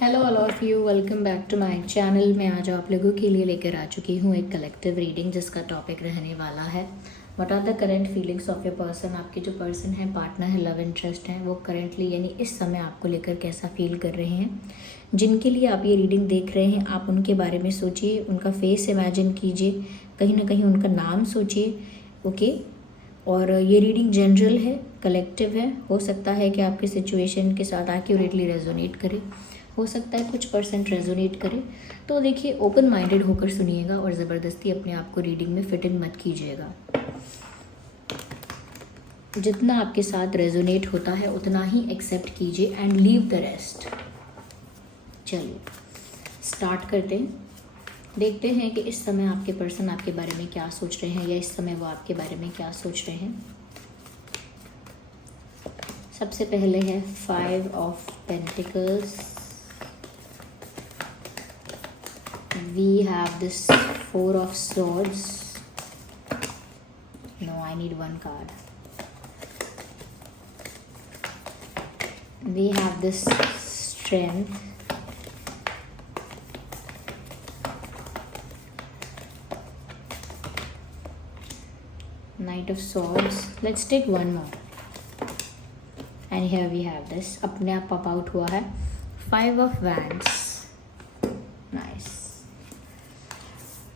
Hello all of you, welcome back to my channel. मैं आज आप लोगों के लिए लेकर आ चुकी हूँ एक कलेक्टिव रीडिंग जिसका टॉपिक रहने वाला है what are the current feelings of your person. आपके जो पर्सन है, पार्टनर है, लव इंटरेस्ट है, वो करेंटली यानी इस समय आपको लेकर कैसा फील कर रहे हैं। जिनके लिए आप ये रीडिंग देख रहे हैं, आप उनके बारे में सोचिए, उनका फेस इमेजिन कीजिए, कहीं ना कहीं उनका नाम सोचिए। ओके, और ये रीडिंग जनरल है, कलेक्टिव है। हो सकता है कि आपके सिचुएशन के साथ एक्यूरेटली रेजोनेट करे, हो सकता है कुछ परसेंट रेजोनेट करे। तो देखिए, ओपन माइंडेड होकर सुनिएगा और ज़बरदस्ती अपने आप को रीडिंग में फिट इन मत कीजिएगा। जितना आपके साथ रेजोनेट होता है उतना ही एक्सेप्ट कीजिए एंड लीव द रेस्ट। चलिए स्टार्ट करते हैं। देखते हैं कि इस समय आपके पर्सन आपके बारे में क्या सोच रहे हैं, या इस समय वो आपके बारे में क्या सोच रहे हैं। सबसे पहले है 5 of pentacles. We have this 4 of swords. No, I need one card. We have this strength. Knight of swords. Let's take one more. And here we have this. अपने आप पॉप आउट हुआ है 5 of wands. Nice.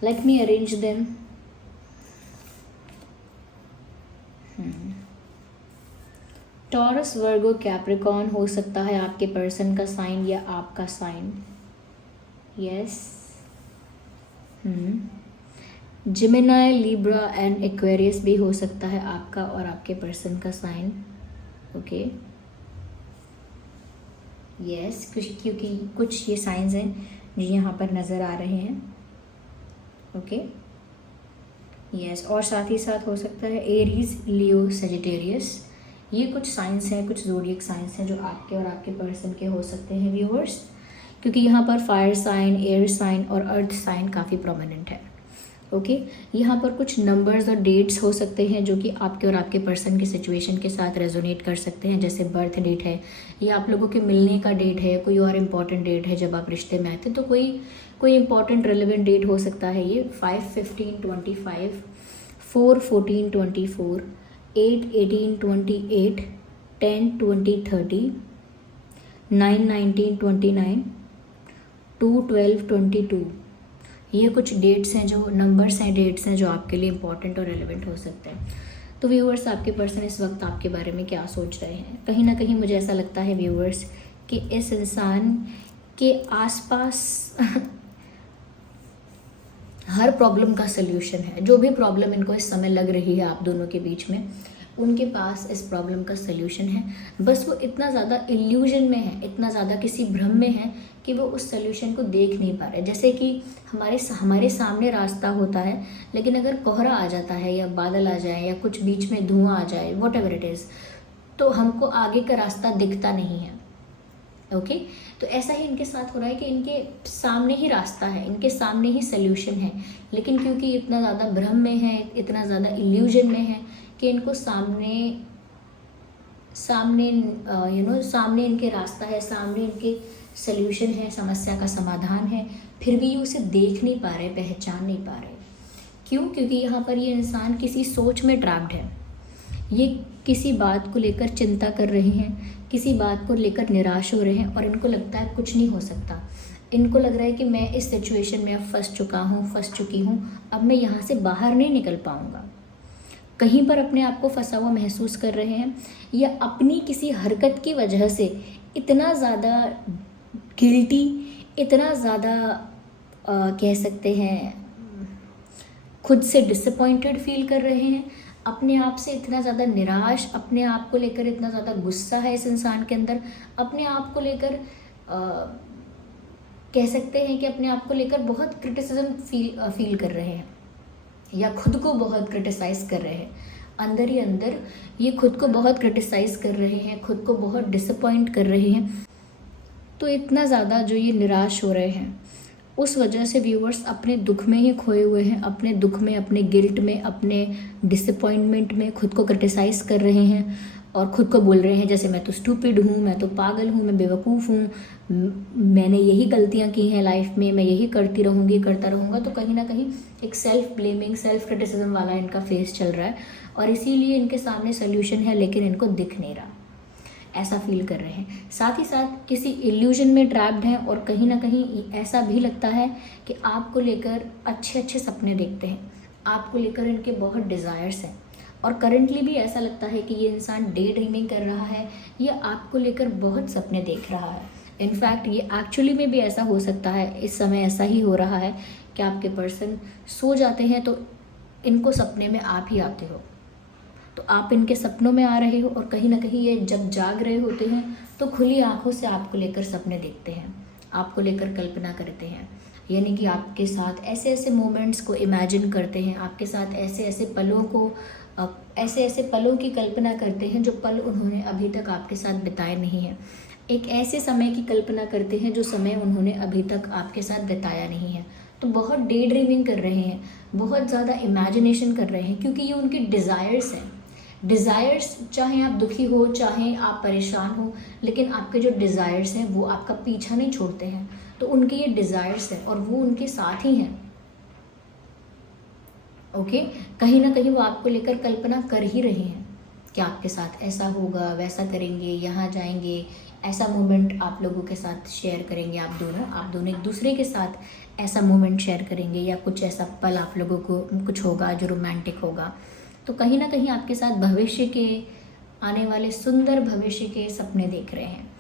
Let me arrange them. Taurus, Virgo, Capricorn हो सकता है आपके person का sign या आपका sign. Yes. Gemini, Libra and Aquarius भी हो सकता है आपका और आपके पर्सन का साइन। ओके, यस, क्योंकि कुछ ये साइंस हैं जो यहाँ पर नज़र आ रहे हैं। ओके, यस, और साथ ही साथ हो सकता है एरीज, लियो, सेजिटेरियस। ये कुछ साइंस हैं, कुछ ज़ोडिएक साइंस हैं जो आपके और आपके पर्सन के हो सकते हैं व्यूअर्स, क्योंकि यहाँ पर फायर साइन, एयर साइन और अर्थ साइन काफ़ी प्रोमिनेंट है। ओके, यहाँ पर कुछ नंबर्स और डेट्स हो सकते हैं जो कि आपके और आपके पर्सन की सिचुएशन के साथ रेजोनेट कर सकते हैं, जैसे बर्थ डेट है, या आप लोगों के मिलने का डेट है, कोई और इम्पॉर्टेंट डेट है जब आप रिश्ते में आए थे, तो कोई इंपॉर्टेंट रेलिवेंट डेट हो सकता है। ये 5/15/25, 4/14/24, 8/18/28, 10/20/30, 9/19/29, 2/12/22। ये कुछ डेट्स हैं, जो नंबर्स हैं, डेट्स हैं जो आपके लिए इंपॉर्टेंट और रेलिवेंट हो सकते हैं। तो व्यूअर्स, आपके पर्सन इस वक्त आपके बारे में क्या सोच रहे हैं? कहीं ना कहीं मुझे ऐसा लगता है व्यूअर्स कि इस इंसान के आसपास हर प्रॉब्लम का सल्यूशन है। जो भी प्रॉब्लम इनको इस समय लग रही है आप दोनों के बीच में, उनके पास इस प्रॉब्लम का सल्यूशन है। बस वो इतना ज़्यादा इल्यूजन में है, इतना ज़्यादा किसी भ्रम में है कि वो उस सल्यूशन को देख नहीं पा रहे। जैसे कि हमारे सामने रास्ता होता है, लेकिन अगर कोहरा आ जाता है या बादल आ जाए या कुछ बीच में धुआं आ जाए, वॉट एवर इट इज़, तो हमको आगे का रास्ता दिखता नहीं है। ओके, तो ऐसा ही इनके साथ हो रहा है कि इनके सामने ही रास्ता है, इनके सामने ही सल्यूशन है, लेकिन क्योंकि इतना ज़्यादा भ्रम में है, इतना ज़्यादा इल्यूजन में है कि इनको सामने इनके रास्ता है, सामने इनके सल्यूशन है, समस्या का समाधान है, फिर भी ये उसे देख नहीं पा रहे, पहचान नहीं पा रहे। क्यों? क्योंकि यहाँ पर ये इंसान किसी सोच में ट्रैप्ड है। ये किसी बात को लेकर चिंता कर रहे हैं, किसी बात को लेकर निराश हो रहे हैं, और इनको लगता है कुछ नहीं हो सकता। इनको लग रहा है कि मैं इस सिचुएशन में अब फंस चुकी हूँ, अब मैं यहाँ से बाहर नहीं निकल पाऊँगा। कहीं पर अपने आप को फंसा हुआ महसूस कर रहे हैं, या अपनी किसी हरकत की वजह से इतना ज़्यादा गिल्टी, इतना ज़्यादा कह सकते हैं खुद से डिसअपॉइंटेड फील कर रहे हैं, अपने आप से इतना ज़्यादा निराश, अपने आप को लेकर इतना ज़्यादा गुस्सा है इस इंसान के अंदर, अपने आप को लेकर कह सकते हैं कि अपने आप को लेकर बहुत क्रिटिसिज्म फील कर रहे हैं, या खुद को बहुत क्रिटिसाइज़ कर रहे हैं। अंदर ही अंदर ये खुद को बहुत क्रिटिसाइज़ कर रहे हैं, खुद को बहुत डिसअपॉइंट कर रहे हैं। तो इतना ज़्यादा जो ये निराश हो रहे हैं, उस वजह से व्यूअर्स अपने दुख में ही खोए हुए हैं, अपने दुख में, अपने गिल्ट में, अपने डिसअपॉइंटमेंट में खुद को क्रिटिसाइज़ कर रहे हैं, और ख़ुद को बोल रहे हैं जैसे मैं तो स्टूपिड हूँ, मैं तो पागल हूँ, मैं बेवकूफ़ हूँ, मैंने यही गलतियाँ की हैं लाइफ में, मैं यही करती रहूँगी, करता रहूँगा। तो कहीं ना कहीं एक सेल्फ ब्लेमिंग, सेल्फ क्रिटिसिज्म वाला इनका फेस चल रहा है और इसीलिए इनके सामने सोल्यूशन है लेकिन इनको दिख नहीं रहा, ऐसा फील कर रहे हैं। साथ ही साथ किसी इल्यूजन में ट्रैप्ड हैं और कहीं ना कहीं ऐसा भी लगता है कि आपको लेकर अच्छे अच्छे सपने देखते हैं, आपको लेकर इनके बहुत डिज़ायर्स हैं और करंटली भी ऐसा लगता है कि ये इंसान डे ड्रीमिंग कर रहा है या आपको लेकर बहुत सपने देख रहा है। इनफैक्ट ये एक्चुअली में भी ऐसा हो सकता है, इस समय ऐसा ही हो रहा है कि आपके पर्सन सो जाते हैं तो इनको सपने में आप ही आते हो, तो आप इनके सपनों में आ रहे हो और कहीं ना कहीं ये जब जाग रहे होते हैं तो खुली आंखों से आपको लेकर सपने देखते हैं, आपको लेकर कल्पना करते हैं। यानी कि आपके साथ ऐसे ऐसे मोमेंट्स को इमेजिन करते हैं, आपके साथ ऐसे ऐसे पलों को ऐसे ऐसे पलों की कल्पना करते हैं जो पल उन्होंने अभी तक आपके साथ बिताए नहीं हैं। एक ऐसे समय की कल्पना करते हैं जो समय उन्होंने अभी तक आपके साथ बिताया नहीं है। तो बहुत डे ड्रीमिंग कर रहे हैं, बहुत ज़्यादा इमेजिनेशन कर रहे हैं क्योंकि ये उनके डिज़ायर्स हैं। डिज़ायर्स, चाहे आप दुखी हो, चाहे आप परेशान हो, लेकिन आपके जो डिज़ायर्स हैं वो आपका पीछा नहीं छोड़ते हैं। तो उनके ये डिज़ायर्स हैं और वो उनके साथ ही हैं। ओके, कहीं ना कहीं वो आपको लेकर कल्पना कर ही रहे हैं कि आपके साथ ऐसा होगा, वैसा करेंगे, यहाँ जाएंगे, ऐसा मोमेंट आप लोगों के साथ शेयर करेंगे, आप दोनों एक दूसरे के साथ ऐसा मोमेंट शेयर करेंगे या कुछ ऐसा पल आप लोगों को कुछ होगा जो रोमांटिक होगा। तो कहीं ना कहीं आपके साथ भविष्य के, आने वाले सुंदर भविष्य के सपने देख रहे हैं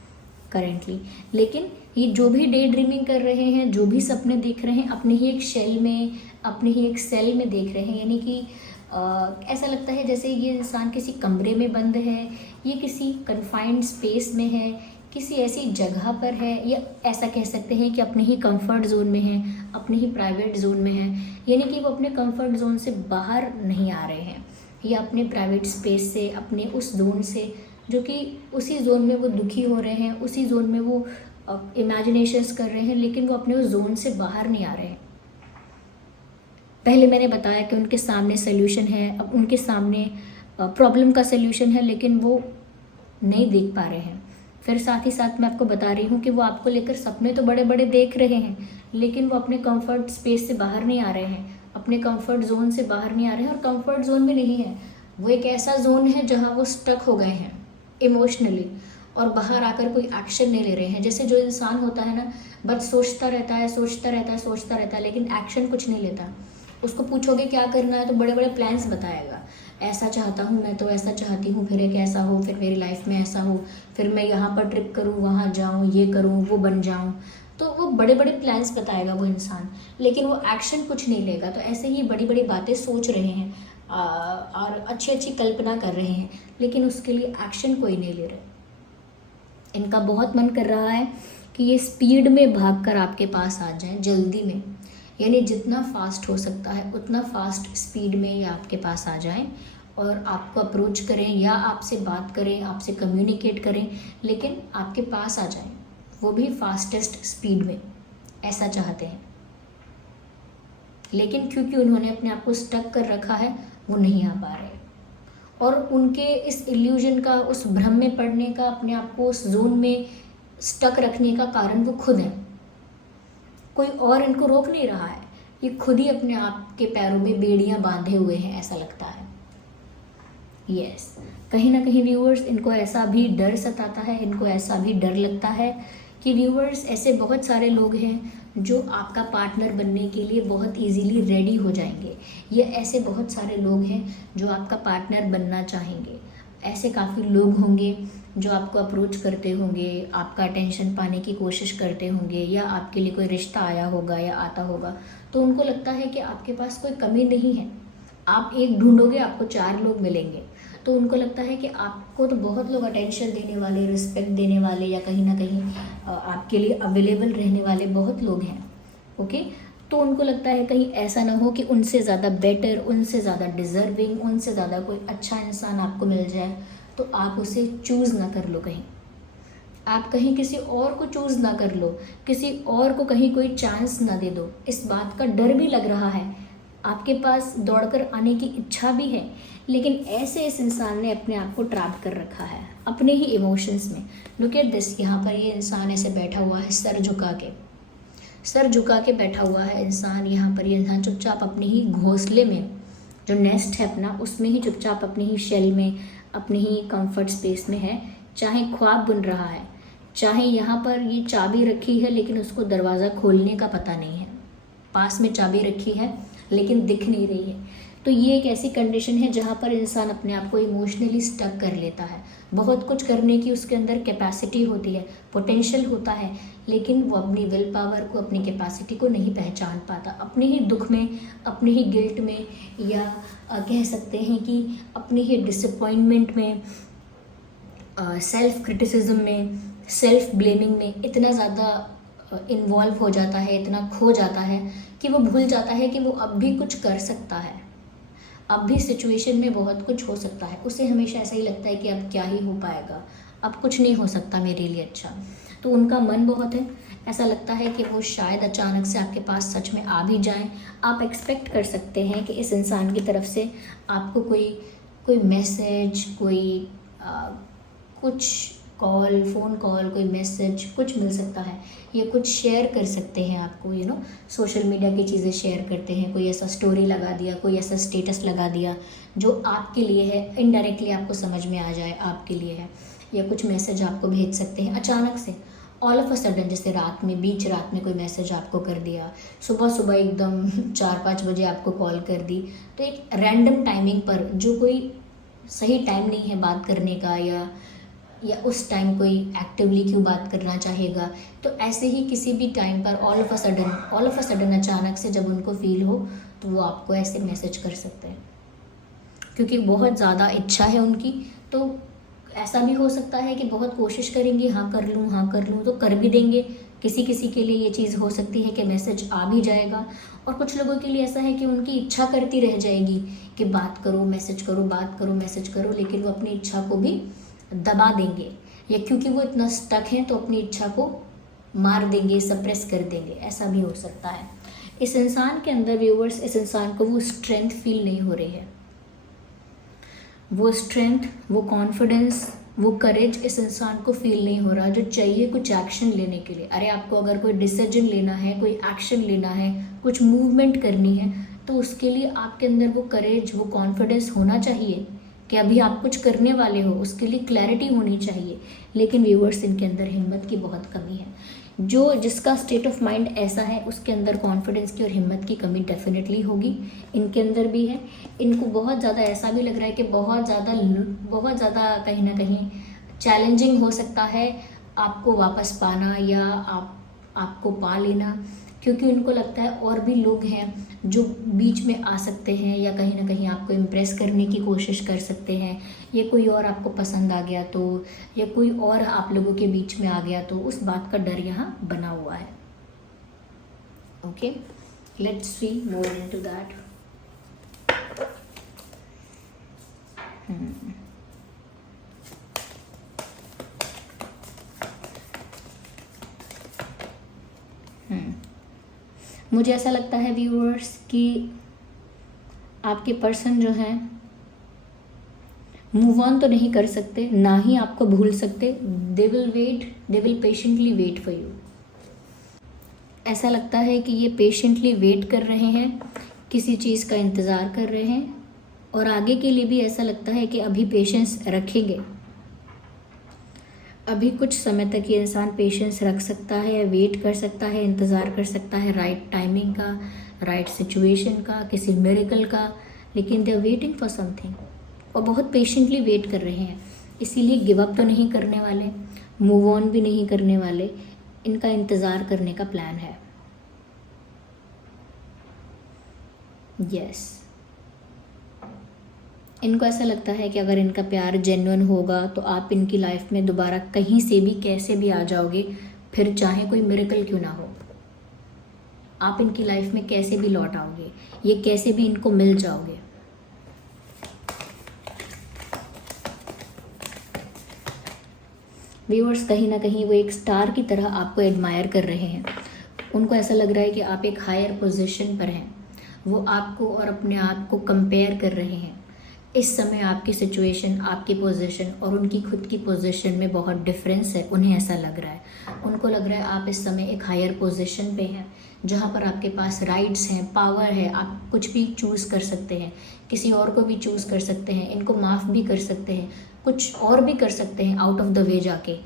करेंटली। लेकिन ये जो भी डे ड्रीमिंग कर रहे हैं, जो भी सपने देख रहे हैं, अपने ही एक शेल में, अपने ही एक सेल में देख रहे हैं। यानी कि ऐसा लगता है जैसे ये इंसान किसी कमरे में बंद है, ये किसी कन्फाइंड स्पेस में है, किसी ऐसी जगह पर है, या ऐसा कह सकते हैं कि अपने ही कंफर्ट जोन में है, अपने ही प्राइवेट जोन में है। यानी कि वो अपने कंफर्ट जोन से बाहर नहीं आ रहे हैं या अपने प्राइवेट स्पेस से, अपने उस जोन से, जो कि उसी जोन में वो दुखी हो रहे हैं, उसी जोन में वो इमेजिनेशंस कर रहे हैं, लेकिन वो अपने उस जोन से बाहर नहीं आ रहे हैं। पहले मैंने बताया कि उनके सामने सल्यूशन है, अब उनके सामने प्रॉब्लम का सल्यूशन है, लेकिन वो नहीं देख पा रहे हैं। फिर साथ ही साथ मैं आपको बता रही हूँ कि वो आपको लेकर सपने तो बड़े बड़े देख रहे हैं, लेकिन वो अपने कंफर्ट स्पेस से बाहर नहीं आ रहे हैं, अपने कंफर्ट जोन से बाहर नहीं आ रहे हैं। और कंफर्ट जोन में नहीं है, वो एक ऐसा जोन है जहाँ वो स्टक हो गए हैं इमोशनली और बाहर आकर कोई एक्शन नहीं ले रहे हैं। जैसे जो इंसान होता है ना, बस सोचता रहता है, सोचता रहता है, सोचता रहता है, लेकिन एक्शन कुछ नहीं लेता। उसको पूछोगे क्या करना है तो बड़े बड़े प्लान्स बताएगा, ऐसा चाहता हूँ मैं, तो ऐसा चाहती हूँ, फिर एक ऐसा हो, फिर मेरी लाइफ में ऐसा हो, फिर मैं यहाँ पर ट्रिप करूँ, वहाँ जाऊँ, ये करूँ, वो बन जाऊँ। तो वो बड़े बड़े प्लान्स बताएगा वो इंसान, लेकिन वो एक्शन कुछ नहीं लेगा। तो ऐसे ही बड़ी बड़ी बातें सोच रहे हैं और अच्छी अच्छी कल्पना कर रहे हैं, लेकिन उसके लिए एक्शन कोई नहीं ले रहे। इनका बहुत मन कर रहा है कि ये स्पीड में भागकर आपके पास आ जाएं, जल्दी में, यानी जितना फास्ट हो सकता है उतना फास्ट स्पीड में ये आपके पास आ जाएं और आपको अप्रोच करें या आपसे बात करें, आपसे कम्युनिकेट करें, लेकिन आपके पास आ जाएं, वो भी फास्टेस्ट स्पीड में, ऐसा चाहते हैं। लेकिन क्योंकि उन्होंने अपने आप को स्टक कर रखा है, वो नहीं आ पा रहे और उनके इस इल्यूजन का, उस भ्रम में पड़ने का, अपने आप को उस जोन में स्टक रखने का कारण वो खुद हैं। कोई और इनको रोक नहीं रहा है, ये खुद ही अपने आप के पैरों में बेड़ियां बांधे हुए हैं, ऐसा लगता है। यस, कहीं ना कहीं व्यूअर्स, इनको ऐसा भी डर सताता है, इनको ऐसा भी डर लगता है कि व्यूअर्स, ऐसे बहुत सारे लोग हैं जो आपका पार्टनर बनने के लिए बहुत इजीली रेडी हो जाएंगे। ये ऐसे बहुत सारे लोग हैं जो आपका पार्टनर बनना चाहेंगे। ऐसे काफ़ी लोग होंगे जो आपको अप्रोच करते होंगे, आपका अटेंशन पाने की कोशिश करते होंगे, या आपके लिए कोई रिश्ता आया होगा या आता होगा, तो उनको लगता है कि आपके पास कोई कमी नहीं है। आप एक ढूंढोगे, आपको 4 लोग मिलेंगे, तो उनको लगता है कि आपको तो बहुत लोग अटेंशन देने वाले, रिस्पेक्ट देने वाले, या कहीं ना कहीं आपके लिए अवेलेबल रहने वाले बहुत लोग हैं। ओके, तो उनको लगता है कहीं ऐसा ना हो कि उनसे ज़्यादा बेटर, उनसे ज़्यादा डिज़र्विंग, उनसे ज़्यादा कोई अच्छा इंसान आपको मिल जाए, तो आप उसे चूज़ ना कर लो, कहीं आप कहीं किसी और को चूज़ ना कर लो, किसी और को कहीं कोई चांस ना दे दो। इस बात का डर भी लग रहा है आपके पास दौड़कर आने की इच्छा भी है, लेकिन ऐसे इस इंसान ने अपने आप को ट्रैप कर रखा है अपने ही इमोशंस में। लुक एट दिस, यहाँ पर ये इंसान ऐसे बैठा हुआ है, सर झुका के बैठा हुआ है इंसान। यहाँ पर ये इंसान चुपचाप अपने ही घोंसले में, जो नेस्ट है अपना, उसमें ही चुपचाप अपने ही शेल में, अपने ही कंफर्ट स्पेस में है। चाहे ख्वाब बुन रहा है, चाहे यहाँ पर ये चाबी रखी है लेकिन उसको दरवाज़ा खोलने का पता नहीं है, पास में चाबी रखी है लेकिन दिख नहीं रही है। तो ये एक ऐसी कंडीशन है जहाँ पर इंसान अपने आप को इमोशनली स्टक कर लेता है। बहुत कुछ करने की उसके अंदर कैपेसिटी होती है, पोटेंशियल होता है, लेकिन वो अपनी विल पावर को, अपनी कैपेसिटी को नहीं पहचान पाता। अपने ही दुख में, अपने ही गिल्ट में, या कह सकते हैं कि अपने ही डिसअपॉइंटमेंट में, सेल्फ क्रिटिसिज्म में, सेल्फ ब्लेमिंग में इतना ज़्यादा इन्वॉल्व हो जाता है, इतना खो जाता है कि वो भूल जाता है कि वो अब भी कुछ कर सकता है, अब भी सिचुएशन में बहुत कुछ हो सकता है। उसे हमेशा ऐसा ही लगता है कि अब क्या ही हो पाएगा, अब कुछ नहीं हो सकता मेरे लिए अच्छा। तो उनका मन बहुत है, ऐसा लगता है कि वो शायद अचानक से आपके पास सच में आ भी जाएं। आप एक्सपेक्ट कर सकते हैं कि इस इंसान की तरफ से आपको कोई मैसेज, कोई कुछ कॉल, फ़ोन कॉल, कोई मैसेज, कुछ मिल सकता है, या कुछ शेयर कर सकते हैं आपको, सोशल मीडिया की चीज़ें शेयर करते हैं। कोई ऐसा स्टोरी लगा दिया, कोई ऐसा स्टेटस लगा दिया जो आपके लिए है, इनडायरेक्टली आपको समझ में आ जाए आपके लिए है, या कुछ मैसेज आपको भेज सकते हैं अचानक से, ऑल ऑफ अ सडन, जैसे रात में, बीच रात में कोई मैसेज आपको कर दिया, सुबह एकदम 4-5 बजे आपको कॉल कर दी। तो एक रैंडम टाइमिंग पर, जो कोई सही टाइम नहीं है बात करने का, या उस टाइम कोई एक्टिवली क्यों बात करना चाहेगा, तो ऐसे ही किसी भी टाइम पर ऑल ऑफ अ सडन अचानक से जब उनको फील हो तो वो आपको ऐसे मैसेज कर सकते हैं, क्योंकि बहुत ज़्यादा इच्छा है उनकी। तो ऐसा भी हो सकता है कि बहुत कोशिश करेंगे, हाँ कर लूँ तो कर भी देंगे। किसी किसी के लिए ये चीज़ हो सकती है कि मैसेज आ भी जाएगा, और कुछ लोगों के लिए ऐसा है कि उनकी इच्छा करती रह जाएगी कि बात करो, मैसेज करो, बात करो, मैसेज करो, लेकिन वो अपनी इच्छा को भी दबा देंगे, या क्योंकि वो इतना स्टक हैं तो अपनी इच्छा को मार देंगे, सप्रेस कर देंगे। ऐसा भी हो सकता है। इस इंसान के अंदर व्यूअर्स, इस इंसान को वो स्ट्रेंथ फील नहीं हो रही है, वो स्ट्रेंथ, वो कॉन्फिडेंस, वो करेज इस इंसान को फील नहीं हो रहा जो चाहिए कुछ एक्शन लेने के लिए। अरे आपको अगर कोई डिसीजन लेना है, कोई एक्शन लेना है, कुछ मूवमेंट करनी है, तो उसके लिए आपके अंदर वो करेज, वो कॉन्फिडेंस होना चाहिए कि अभी आप कुछ करने वाले हो, उसके लिए क्लैरिटी होनी चाहिए। लेकिन व्यूअर्स, इनके अंदर हिम्मत की बहुत कमी है। जिसका स्टेट ऑफ माइंड ऐसा है, उसके अंदर कॉन्फिडेंस की और हिम्मत की कमी डेफिनेटली होगी। इनके अंदर भी है। इनको बहुत ज़्यादा ऐसा भी लग रहा है कि बहुत ज़्यादा कहीं ना कहीं चैलेंजिंग हो सकता है आपको वापस पाना, या आपको पा लेना, क्योंकि उनको लगता है और भी लोग हैं जो बीच में आ सकते हैं, या कहीं ना कहीं आपको इम्प्रेस करने की कोशिश कर सकते हैं, या कोई और आपको पसंद आ गया तो, या कोई और आप लोगों के बीच में आ गया तो, उस बात का डर यहाँ बना हुआ है। Okay, let's see more into that. मुझे ऐसा लगता है व्यूअर्स कि आपके पर्सन जो हैं मूव ऑन तो नहीं कर सकते, ना ही आपको भूल सकते। They will patiently wait for you. ऐसा लगता है कि ये पेशेंटली वेट कर रहे हैं, किसी चीज़ का इंतज़ार कर रहे हैं, और आगे के लिए भी ऐसा लगता है कि अभी पेशेंस रखेंगे। अभी कुछ समय तक ये इंसान पेशेंस रख सकता है, वेट कर सकता है, इंतज़ार कर सकता है राइट टाइमिंग का, राइट सिचुएशन का, किसी मिरेकल का, लेकिन they are waiting for something, और बहुत पेशेंटली वेट कर रहे हैं। इसीलिए गिव अप तो नहीं करने वाले, मूव ऑन भी नहीं करने वाले, इनका इंतज़ार करने का प्लान है। यस, इनको ऐसा लगता है कि अगर इनका प्यार जेन्युइन होगा तो आप इनकी लाइफ में दोबारा कहीं से भी कैसे भी आ जाओगे, फिर चाहे कोई मिरेकल क्यों ना हो, आप इनकी लाइफ में कैसे भी लौट आओगे, ये कैसे भी इनको मिल जाओगे। व्यूअर्स, कहीं ना कहीं वो एक स्टार की तरह आपको एडमायर कर रहे हैं। उनको ऐसा लग रहा है कि आप एक हायर पोजीशन पर हैं, वो आपको और अपने आप को कंपेयर कर रहे हैं। इस समय आपकी सिचुएशन, आपकी पोजीशन और उनकी खुद की पोजीशन में बहुत डिफरेंस है। उन्हें ऐसा लग रहा है, उनको लग रहा है आप इस समय एक हायर पोजीशन पे हैं, जहाँ पर आपके पास राइट्स हैं, पावर है, आप कुछ भी चूज़ कर सकते हैं, किसी और को भी चूज़ कर सकते हैं, इनको माफ़ भी कर सकते हैं, कुछ और भी कर सकते हैं आउट ऑफ द वे जाके।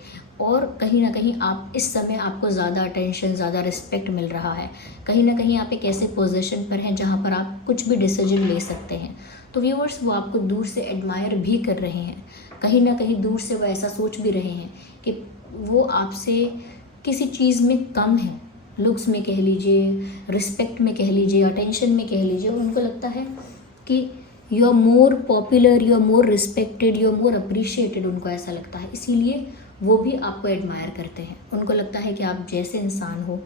और कहीं ना कहीं आप इस समय, आपको ज़्यादा अटेंशन, ज़्यादा रिस्पेक्ट मिल रहा है। कहीं ना कहीं आप एक ऐसे पोजीशन पर हैं जहाँ पर आप कुछ भी डिसीजन ले सकते हैं। तो व्यूअर्स, वो आपको दूर से एडमायर भी कर रहे हैं, कहीं ना कहीं दूर से वो ऐसा सोच भी रहे हैं कि वो आपसे किसी चीज़ में कम है, लुक्स में कह लीजिए, रिस्पेक्ट में कह लीजिए, अटेंशन में कह लीजिए। उनको लगता है कि you are more popular, you are more respected, you are more appreciated. उनको ऐसा लगता है, इसीलिए वो भी आपको एडमायर करते हैं। उनको लगता है कि आप जैसे इंसान हो,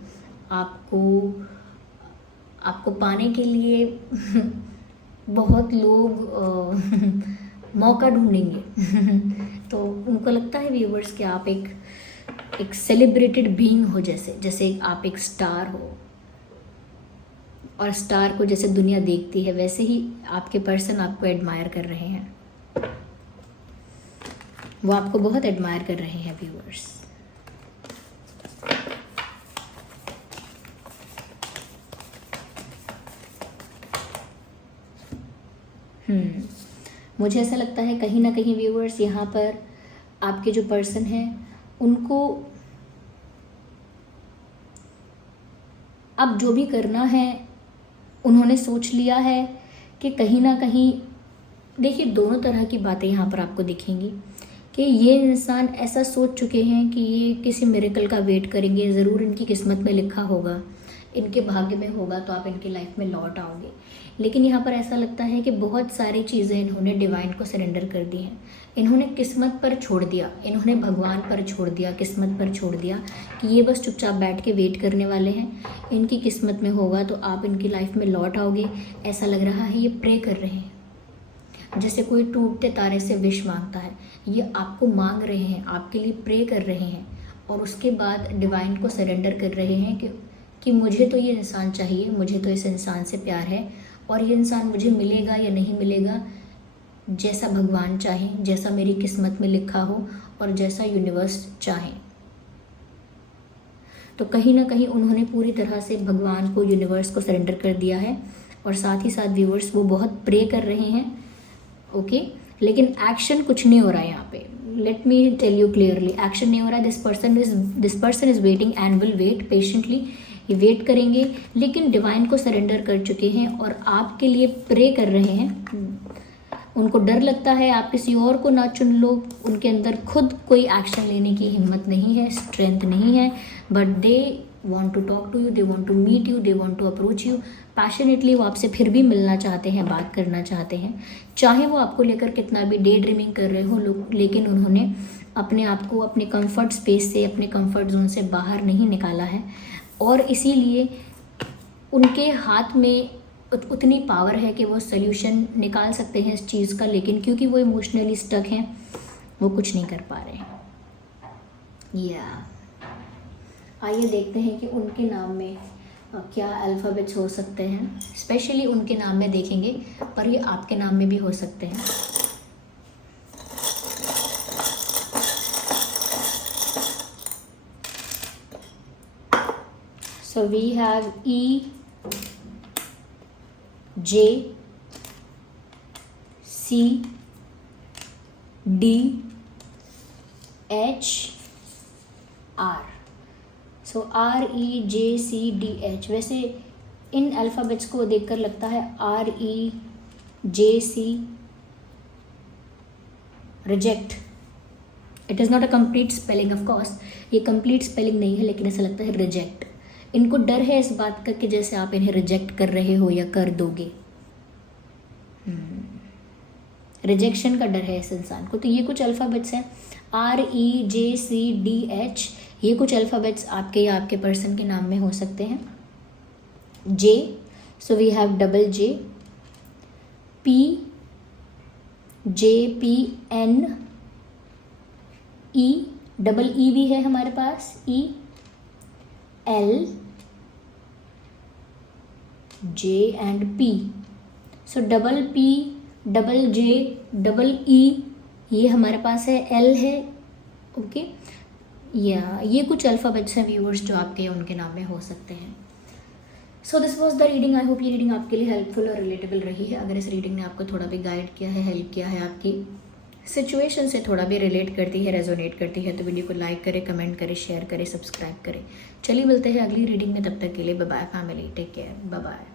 आपको पाने के लिए बहुत लोग मौका ढूंढेंगे। तो उनको लगता है व्यूवर्स कि आप एक सेलिब्रेटेड बीइंग हो, जैसे आप एक स्टार हो, और स्टार को जैसे दुनिया देखती है वैसे ही आपके पर्सन आपको एडमायर कर रहे हैं। वो आपको बहुत एडमायर कर रहे हैं व्यूअर्स। मुझे ऐसा लगता है कहीं ना कहीं व्यूअर्स, यहाँ पर आपके जो पर्सन हैं उनको अब जो भी करना है उन्होंने सोच लिया है कि कहीं ना कहीं, देखिए दोनों तरह की बातें यहाँ पर आपको दिखेंगी कि ये इंसान ऐसा सोच चुके हैं कि ये किसी मिरेकल का वेट करेंगे, ज़रूर इनकी किस्मत में लिखा होगा, इनके भाग्य में होगा तो आप इनकी लाइफ में लौट आओगे। लेकिन यहाँ पर ऐसा लगता है कि बहुत सारी चीज़ें इन्होंने डिवाइन को सरेंडर कर दी हैं। इन्होंने किस्मत पर छोड़ दिया, इन्होंने भगवान पर छोड़ दिया, किस्मत पर छोड़ दिया कि ये बस चुपचाप बैठ के वेट करने वाले हैं, इनकी किस्मत में होगा तो आप इनकी लाइफ में लौट आओगे। ऐसा लग रहा है ये प्रे कर रहे हैं, जैसे कोई टूटते तारे से विश मांगता है। ये आपको मांग रहे हैं, आपके लिए प्रे कर रहे हैं, और उसके बाद डिवाइन को सरेंडर कर रहे हैं कि मुझे तो ये इंसान चाहिए, मुझे तो इस इंसान से प्यार है, और ये इंसान मुझे मिलेगा या नहीं मिलेगा, जैसा भगवान चाहे, जैसा मेरी किस्मत में लिखा हो और जैसा यूनिवर्स चाहे। तो कहीं ना कहीं उन्होंने पूरी तरह से भगवान को, यूनिवर्स को सरेंडर कर दिया है, और साथ ही साथ व्यूअर्स वो बहुत प्रे कर रहे हैं। ओके, लेकिन एक्शन कुछ नहीं हो रहा है यहाँ पे। Let me tell you clearly, action नहीं हो रहा है। This person is waiting and will wait patiently. ये वेट करेंगे, लेकिन डिवाइन को सरेंडर कर चुके हैं और आपके लिए प्रे कर रहे हैं। उनको डर लगता है आप किसी और को ना चुन लो, उनके अंदर खुद कोई एक्शन लेने की हिम्मत नहीं है, स्ट्रेंथ नहीं है, but they want to talk to you, they want to meet you, they want to approach you passionately. वो आपसे फिर भी मिलना चाहते हैं, बात करना चाहते हैं, चाहे वो आपको लेकर कितना भी डे ड्रीमिंग कर रहे हो लोग, लेकिन उन्होंने अपने आप को अपने कंफर्ट स्पेस से, अपने कंफर्ट जोन से बाहर नहीं निकाला है, और इसीलिए उनके हाथ में उतनी पावर है कि वो सोल्यूशन निकाल सकते हैं इस चीज़ का, लेकिन क्योंकि वो इमोशनली स्टक हैं, वो कुछ नहीं कर पा रहे हैं। आइए देखते हैं कि उनके नाम में क्या अल्फ़ाबेट्स हो सकते हैं। स्पेशली उनके नाम में देखेंगे, पर ये आपके नाम में भी हो सकते हैं। So we have E, J, C, D, H, R. So R, E, J, C, D, H. वैसे इन अल्फ़ाबेट्स को देखकर लगता है R, E, J, C reject. It is not a complete spelling, of course ये कंप्लीट स्पेलिंग नहीं है, लेकिन ऐसा लगता है रिजेक्ट। इनको डर है इस बात का कि जैसे आप इन्हें रिजेक्ट कर रहे हो या कर दोगे। रिजेक्शन का डर है इस इंसान को। तो ये कुछ अल्फ़ाबेट्स हैं, R, E, J, C, D, H। ये कुछ अल्फ़ाबेट्स आपके या आपके पर्सन के नाम में हो सकते हैं। J, so we have double J, P, J, P, N, E, double E भी है हमारे पास, E, L, J and P. So double P, double J, double E, ये हमारे पास है, L है, ओके। या ये कुछ अल्फ़ाबेट्स हैं व्यूअर्स जो आपके या उनके नाम में हो सकते हैं। So this was the reading. I hope ये रीडिंग आपके लिए हेल्पफुल और रिलेटेबल रही है। अगर इस रीडिंग ने आपको थोड़ा भी गाइड किया है, हेल्प किया है, आपकी सिचुएशन से थोड़ा भी रिलेट करती है, रेजोनेट करती है, तो वीडियो को लाइक करें, कमेंट करें, शेयर करें, सब्सक्राइब करें। चलिए मिलते हैं अगली रीडिंग में, तब तक के लिए bye bye family, take care, bye bye.